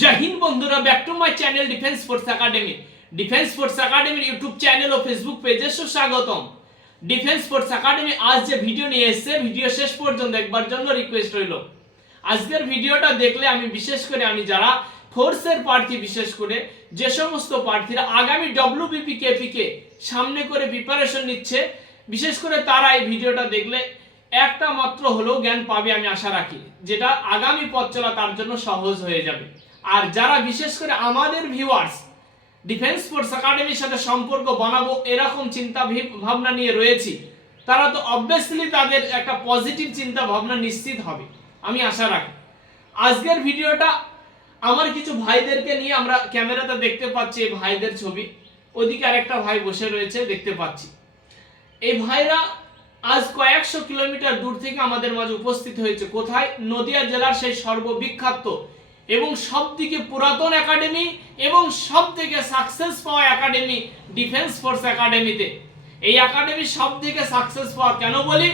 জয় হিন্দ বন্ধুরা back to my channel defence force academy defence force একাডেমির YouTube channel ও Facebook পেজে সুস্বাগতম ডিফেন্স ফোর্স একাডেমি আজ যে ভিডিও নিয়ে এসেছে ভিডিও শেষ পর্যন্ত একবার জন্য রিকোয়েস্ট রইল। আজকের ভিডিওটা দেখলে আমি বিশেষ করে আমি যারা ফোর্সের প্রার্থী বিশেষ করে, যে সমস্ত প্রার্থীরা আগামী ডব্লিউবিপি কেপিকে সামনে করে প্রিপারেশন নিচ্ছে, বিশেষ করে তারা এই ভিডিওটা দেখলে একটা মাত্র হলেও জ্ঞান পাবে আমি আশা রাখি, যেটা আগামী পথ চলা তার জন্য সহজ হয়ে যাবে। আর যারা বিশেষ করে আমাদের ভিউয়ার্স ডিফেন্স ফোর্স একাডেমির সাথে সম্পর্ক বানাবো এরকম চিন্তা ভাবনা নিয়ে রয়েছি, তারা তো অবভিয়াসলি তাদের একটা পজিটিভ চিন্তা ভাবনা নিশ্চিত হবে। আমি আশা রাখি। আজকের ভিডিওটা আমার কিছু ভাইদেরকে নিয়ে আমরা ক্যামেরাতে দেখতে পাচ্ছি এই ভাইদের ছবি। ওদিকে আরেকটা ভাই বসে রয়েছে, দেখতে পাচ্ছি। এই ভাইরা আজ কয়েকশো কিলোমিটার দূর থেকে আমাদের মাঝে উপস্থিত হয়েছে। কোথায়? নদিয়া জেলার সেই সর্ববিখ্যাত এবং সব থেকে পুরাতন একাডেমি এবং সব থেকে সাকসেস পাওয়া একাডেমি ডিফেন্স ফোর্স একাডেমিতে। এই একাডেমি সব থেকে সাকসেস পাওয়া কেন বলি?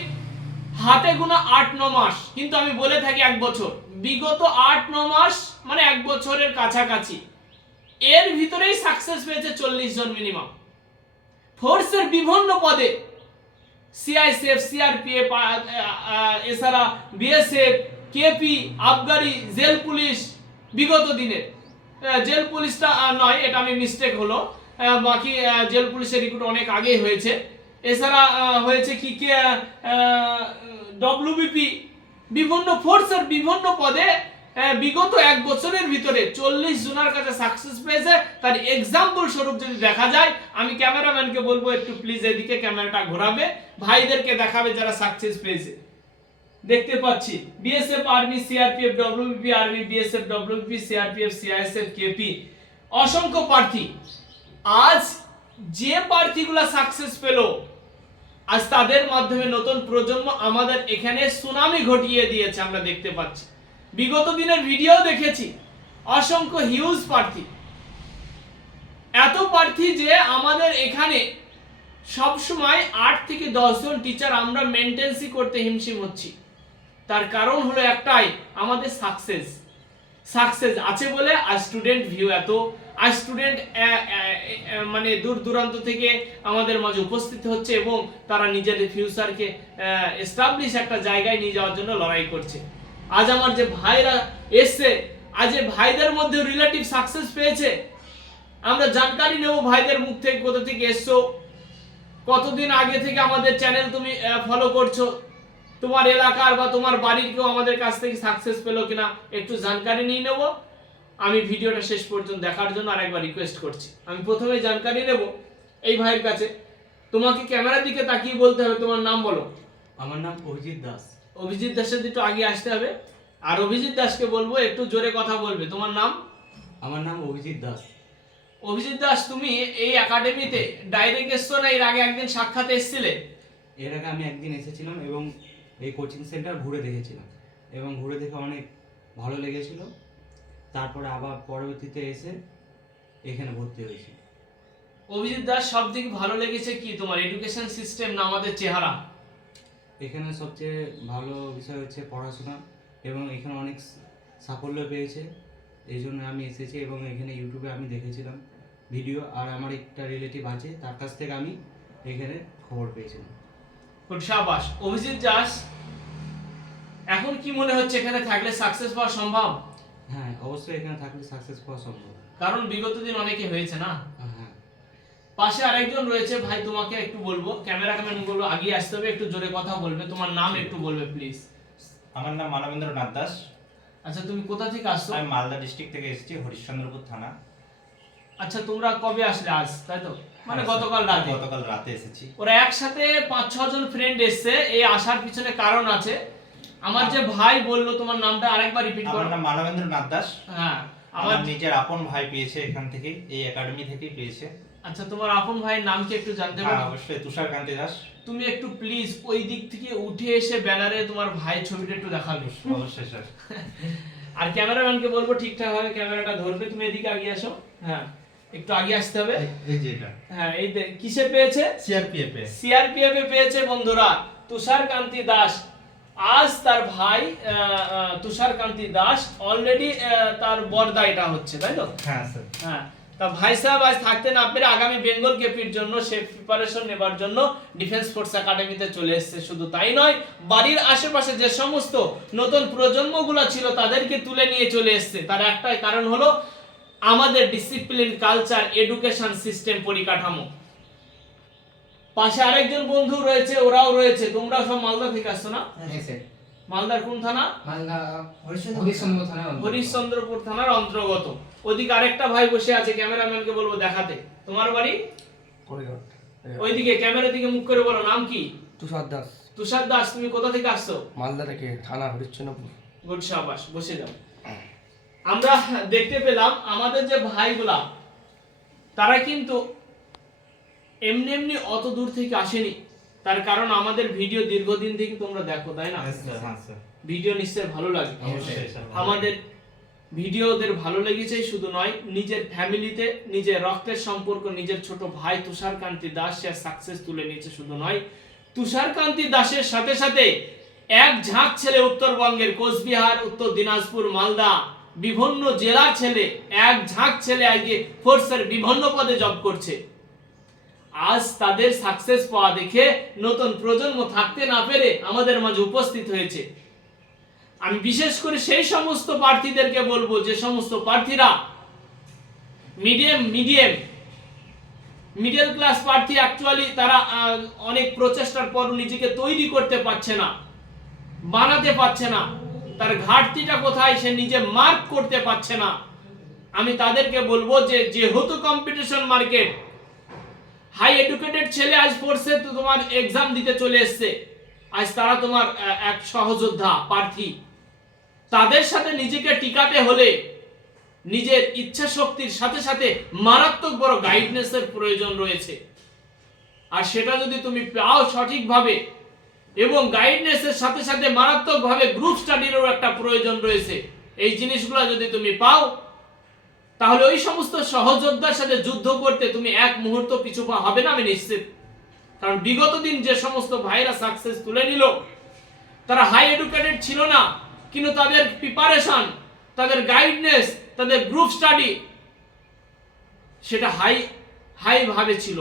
হাতে গোনা আট, ন মাস। কিন্তু আমি বলে থাকি এক বছর। বিগত আট, ন মাস মানে এক বছরের কাছাকাছি। এর ভিতরেই সাকসেস পেয়েছে চল্লিশ জন মিনিমাম ফোর্সের বিভিন্ন পদে। সিআইসিএফ সিআরপিএফ এছাড়া বিএসএফ কেপি আবগারি জেল পুলিশ বিগত দিনের জেল পুলিশটা নয়, এটা আমি মিস্টেক হলো। বাকি জেল পুলিশের রিক্রুট অনেক আগেই হয়েছে। এছাড়া হয়েছে কি, কে ডব্লিউবিপি বিভিন্ন ফোর্সের বিভিন্ন পদে বিগত এক বছরের ভিতরে চল্লিশ জনের কাছে সাকসেস পেয়েছে। তার এক্সাম্পল স্বরূপ যদি দেখা যায়, আমি ক্যামেরাম্যানকে বলব, একটু প্লিজ এদিকে ক্যামেরাটা ঘোরাবে। ভাইদেরকে দেখাবে যারা সাকসেস পেয়েছে। দেখতে পাচ্ছি। BSF army CRPF WBP army BSF WBP CRPF CISF KP অসংখ্য প্রার্থী। আজ যে প্রার্থীগুলো সাকসেস পেল, আজ তাদের মাধ্যমে নতুন প্রজন্ম আমাদের এখানে সুনামি ঘটিয়ে দিয়েছে আমরা দেখতে পাচ্ছি। বিগত দিনের ভিডিও দেখেছি, অসংখ্য হিউজ প্রার্থী। এত প্রার্থী যে আমাদের এখানে সব সময় আট থেকে দশ জন টিচার আমরা মেনটেন্সি করতে হিমশিম হচ্ছি। তার কারণ হলো একটাই, আমাদের সাকসেস সাকসেস আছে বলে আর স্টুডেন্ট ভিউ এত। আর স্টুডেন্ট মানে দূর দূরান্ত থেকে আমাদের মাঝে উপস্থিত হচ্ছে এবং তারা নিজেদের ফিউচারকে এস্টাবলিশ একটা জায়গায় নিয়ে যাওয়ার জন্য লড়াই করছে। আজ আমার যে ভাইরা এসছে, আজ ভাইদের মধ্যে রিলেটিভ সাকসেস পেয়েছে, আমরা জানকারি নেব ভাইদের মুখ থেকে কোথা থেকে এসছো। কতদিন আগে থেকে আমাদের চ্যানেল তুমি ফলো করছ। তোমার এলাকার বা তোমার বাড়ির কেউ আমাদের কাছ থেকে সাকসেস পেল কিনা একটু জানকারি নিয়ে নেব। আমি ভিডিওটা শেষ পর্যন্ত দেখার জন্য আরেকবার রিকোয়েস্ট করছি। আমি প্রথমে জানকারি নেব এই ভাইয়ের কাছে। তোমাকে ক্যামেরার দিকে তাকিয়ে বলতে হবে তোমার নাম বলো। আমার নাম অভিজিৎ দাস। অভিজিৎ দাসের একটু আগে আসতে হবে। আর অভিজিৎ দাসকে বলব একটু জোরে কথা বলবে। তোমার নাম? আমার নাম অভিজিৎ দাস। অভিজিৎ দাস তুমি এই একাডেমিতে ডাইরেক্ট এসছো না? এর আগে একদিন সাক্ষাতে এসেছিলে? এর আগে আমি একদিন এসেছিলাম এবং এই কোচিং সেন্টার ঘুরে দেখেছিলাম এবং ঘুরে দেখে অনেক ভালো লেগেছিল। তারপরে আবার পরবর্তীতে এসে এখানে ভর্তি হয়েছি। অভিজিৎ দাস সব থেকে ভালো লেগেছে কি তোমার এডুকেশন সিস্টেম না আমাদের চেহারা? এখানে সবচেয়ে ভালো বিষয় হচ্ছে পড়াশোনা এবং এখানে অনেক সাফল্য পেয়েছে। এই জন্য আমি এসেছি এবং এখানে ইউটিউবে আমি দেখেছিলাম ভিডিও আর আমার একটা রিলেটিভ আছে তার কাছ থেকে আমি এখানে খবর পেয়েছিলাম। শাবাশ অভিজিৎ দাস এখন কি মনে হচ্ছে এখানে থাকলে সাকসেস পাওয়া সম্ভব? হ্যাঁ অবশ্যই এখানে থাকলে সাকসেস পাওয়া সম্ভব। কারণ বিগত দিন অনেকে হয়েছে না? হ্যাঁ পাশে আরেকজন রয়েছে ভাই তোমাকে একটু বলব। ক্যামেরা ক্যামেরা বলব আগিয়ে আসতে হবে একটু জোরে কথা বলবে। তোমার নাম একটু বলবে প্লিজ আমার নাম মানবেন্দ্র নাথ দাস। আচ্ছা তুমি কোথা থেকে আসছো? আমি মালদা ডিস্ট্রিক্ট থেকে এসেছি হরিশ্চন্দ্রপুর থানা। আচ্ছা তোমরা কবে আসলে আজ তাই তো? মানে গতকাল রাতে। গতকাল রাতে এসেছি। ওরা একসাথে পাঁচ ছজন ফ্রেন্ড এসছে এই আসার পিছনে কারণ আছে। আমার যে ভাই বলল তোমার নামটা আরেকবার রিপিট করো। আমার নাম মানবেন্দ্র নাথ দাস হ্যাঁ আমার নিজের আপন ভাই পেয়েছে এখান থেকে এই একাডেমি থেকেই পেয়েছে। আচ্ছা তোমার আপন ভাইয়ের নাম কি একটু জানতে হ্যাঁ পারি? অবশ্যই তুষার কান্তি দাস। তুমি একটু প্লিজ ওই দিক থেকে উঠে এসে ব্যানারে তোমার ভাইয়ের ছবিটা একটু দেখাবে। অবশ্যই স্যার আর ক্যামেরাম্যানকে বলব ঠিকঠাক ভাবে ক্যামেরাটা ধরবে তুমি এদিকে আগে আসো হ্যাঁ। একটু আগে আসতে হবে। এই যে এটা। হ্যাঁ এই কিসে পেয়েছে? সিআরপিএফ এ। সিআরপিএফ এ পেয়েছে বন্ধুরা তুষার কান্তি দাস। আজ তার ভাই আহ, তুষারকান্তি দাস অলরেডি তার বর্দা এটা হচ্ছে তাই তো? হ্যাঁ স্যার। হ্যাঁ তা ভাই সাহেব আজ থাকতে না পেরে আগামী বেঙ্গল কেপির জন্য সে প্রিপারেশন নেবার জন্য ডিফেন্স ফোর্স একাডেমিতে চলে এসেছে। শুধু তাই নয় বাড়ির আশেপাশে যে সমস্ত নতুন প্রজন্মগুলো ছিল তাদেরকে তুলে নিয়ে চলে এসেছে। তার একটাই কারণ হলো আমাদের ডিসিপ্লিন কালচার এডুকেশন সিস্টেম পরিকাঠামো। পাশে আরেকজন বন্ধু রয়েছে ওরাও রয়েছে। তোমরা সব মালদা থেকে আসছো না? মালদার কোন থানা। হরিশ্চন্দ্রপুর থানার অন্তর্গত। ওদিকে আরেকটা ভাই বসে আছে ক্যামেরাম্যানকে বলব দেখাতে। তোমার বাড়ি? ওইদিকে ক্যামেরার দিকে মুখ করে বলো নাম কি? তুষার দাস। তুষার দাস তুমি কোথা থেকে আসছো? মালদা থেকে থানা হরিশ্চন্দ্রপুর। গুড শাবাশ বসে যাও। আমরা দেখতে পেলাম আমাদের যে ভাইগুলা তারা কিন্তু এমনি এমনি অত দূর থেকে আসেনি। তার কারণ আমাদের ভিডিও দীর্ঘদিন থেকে তোমরা দেখো তাই না? হ্যাঁ হ্যাঁ ভিডিও নিশ্চয়ই ভালো লাগে। আমাদের ভিডিও ওদের ভালো লেগেছে শুধু নয় নিজের ফ্যামিলিতে নিজের রক্তের সম্পর্ক নিজের ছোট ভাই তুষারকান্তি দাস সে সাকসেস তুলে নিয়েছে শুধু নয়। তুষারকান্তি দাসের সাথে সাথে এক ঝাঁক ছেলে উত্তরবঙ্গের কোচবিহার উত্তর দিনাজপুর মালদা বিভিন্ন জেলার ছেলে, এক ঝাঁক ছেলে আজকে ফোর্সের বিভিন্ন পদে জব করছে। আজ তাদের সাকসেস পাওয়া দেখে নতুন প্রজন্ম থাকতে না পেরে আমাদের মাঝে উপস্থিত হয়েছে। আমি বিশেষ করে সেই সমস্ত প্রার্থীদেরকে বলব, যে সমস্ত প্রার্থীরা মিডিয়াম মিডিয়াম মিডল ক্লাস প্রার্থী অ্যাকচুয়ালি তারা অনেক প্রচেষ্টার পর নিজেকে তৈরি করতে পারছে না, বানাতে পারছে না। তার ঘাটতিটা কোথায় সে নিজে মার্ক করতে পারছে না। আমি তাদেরকে বলব যে, যেহেতু কম্পিটিশন মার্কেট হাই এডুকেটেড ছেলে আজ পড়ছে তো তোমার এক্সাম দিতে চলে এসছে। আজ তারা তোমার এক সহযোদ্ধা, প্রার্থী। তাদের সাথে নিজেকে টিকাতে হলে নিজের ইচ্ছা শক্তির সাথে সাথে মারাত্মক বড় গাইডনেসের প্রয়োজন রয়েছে। আর সেটা যদি তুমি পাও সঠিকভাবে এবং গাইডনেসের সাথে সাথে মারাত্মকভাবে গ্রুপ স্টাডিরও একটা প্রয়োজন রয়েছে। এই জিনিসগুলো যদি তুমি পাও, তাহলে ওই সমস্ত সহযোদ্ধার সাথে যুদ্ধ করতে তুমি এক মুহূর্ত পিছু পা হবে না, আমি নিশ্চিত। কারণ বিগত দিন যে সমস্ত ভাইরা সাকসেস তুলে নিল, তারা হাই এডুকেটেড ছিল না, কিন্তু তাদের প্রিপারেশন তাদের গাইডনেস তাদের গ্রুপ স্টাডি সেটা হাই হাই ভাবে ছিল।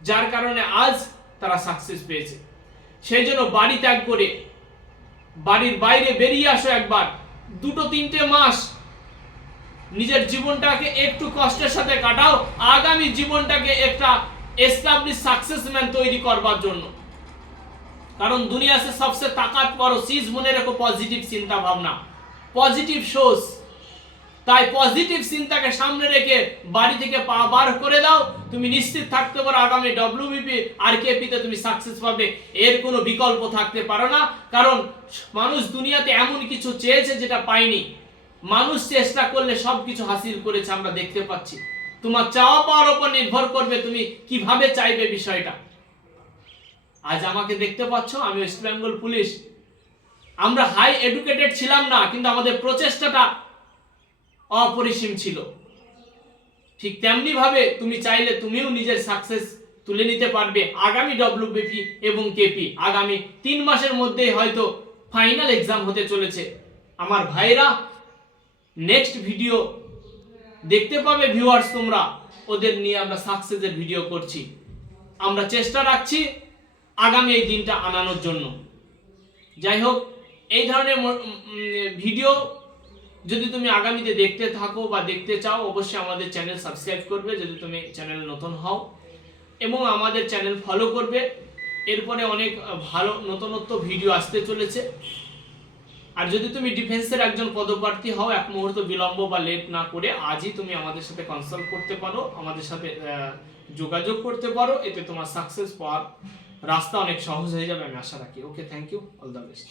যার কারণে আজ তারা সাকসেস পেয়েছে। সেই জন্য বাড়ি ত্যাগ করে বাড়ির বাইরে বেরিয়ে আসো একবার। দুটো তিনটে মাস নিজের জীবনটাকে একটু কষ্টের সাথে কাটাও, আগামী জীবনটাকে একটা এস্টাবলিশ সাকসেসম্যান তৈরি করবার জন্য। কারণ দুনিয়া সে সবসে তাকাত বড় চিজ মনে রেখো পজিটিভ চিন্তা ভাবনা পজিটিভ সোর্স তাই পজিটিভ চিন্তাকে সামনে রেখে বাড়ি থেকে পা বার করে দাও। তুমি নিশ্চিত থাকতে পারো আগামী ডব্লিউবিপি আর কেপিতে তুমি সাকসেস পাবে। এর কোনো বিকল্প থাকতে পারো না। কারণ মানুষ দুনিয়াতে এমন কিছু চেয়েছে যেটা পায়নি। মানুষ চেষ্টা করলে সব কিছু হাসিল করেছে আমরা দেখতে পাচ্ছি। তোমার চাওয়া পাওয়ার উপর নির্ভর করবে তুমি কীভাবে চাইবে বিষয়টা। আজ আমাকে দেখতে পাচ্ছ আমি ওয়েস্ট বেঙ্গল পুলিশ আমরা হাই এডুকেটেড ছিলাম না, কিন্তু আমাদের প্রচেষ্টাটা অপরিসীম ছিল। ঠিক তেমনি ভাবে তুমি চাইলে তুমিও নিজের সাকসেস তুলে নিতে পারবে আগামী ডব্লিউবিপি এবং কেপি আগামী তিন মাসের মধ্যেই হয়তো ফাইনাল এক্সাম হতে চলেছে। আমার ভাইরা নেক্সট ভিডিও দেখতে পাবে ভিউয়ার্স তোমরা। ওদের নিয়ে আমরা সাকসেসের ভিডিও করছি। আমরা চেষ্টা রাখছি আগামী এই দিনটা আনানোর জন্য। যাই হোক, এই ধরনের ভিডিও যদি তুমি আগামীতে দেখতে থাকো বা দেখতে চাও, অবশ্যই আমাদের চ্যানেল সাবস্ক্রাইব করবে। যদি তুমি চ্যানেল নতুন হও এবং আমাদের চ্যানেল ফলো করবে, এরপরে অনেক ভালো নতুনত্ব ভিডিও আসতে চলেছে। আর যদি তুমি ডিফেন্সের একজন পদপ্রার্থী হও, এক মুহূর্ত বিলম্ব বা লেট না করে, আজই তুমি আমাদের সাথে কনসাল্ট করতে পারো, আমাদের সাথে যোগাযোগ করতে পারো। এতে তোমার সাকসেস পাওয়ার রাস্তা অনেক সহজ হয়ে যাবে, আমি আশা রাখি। Okay thank you all the best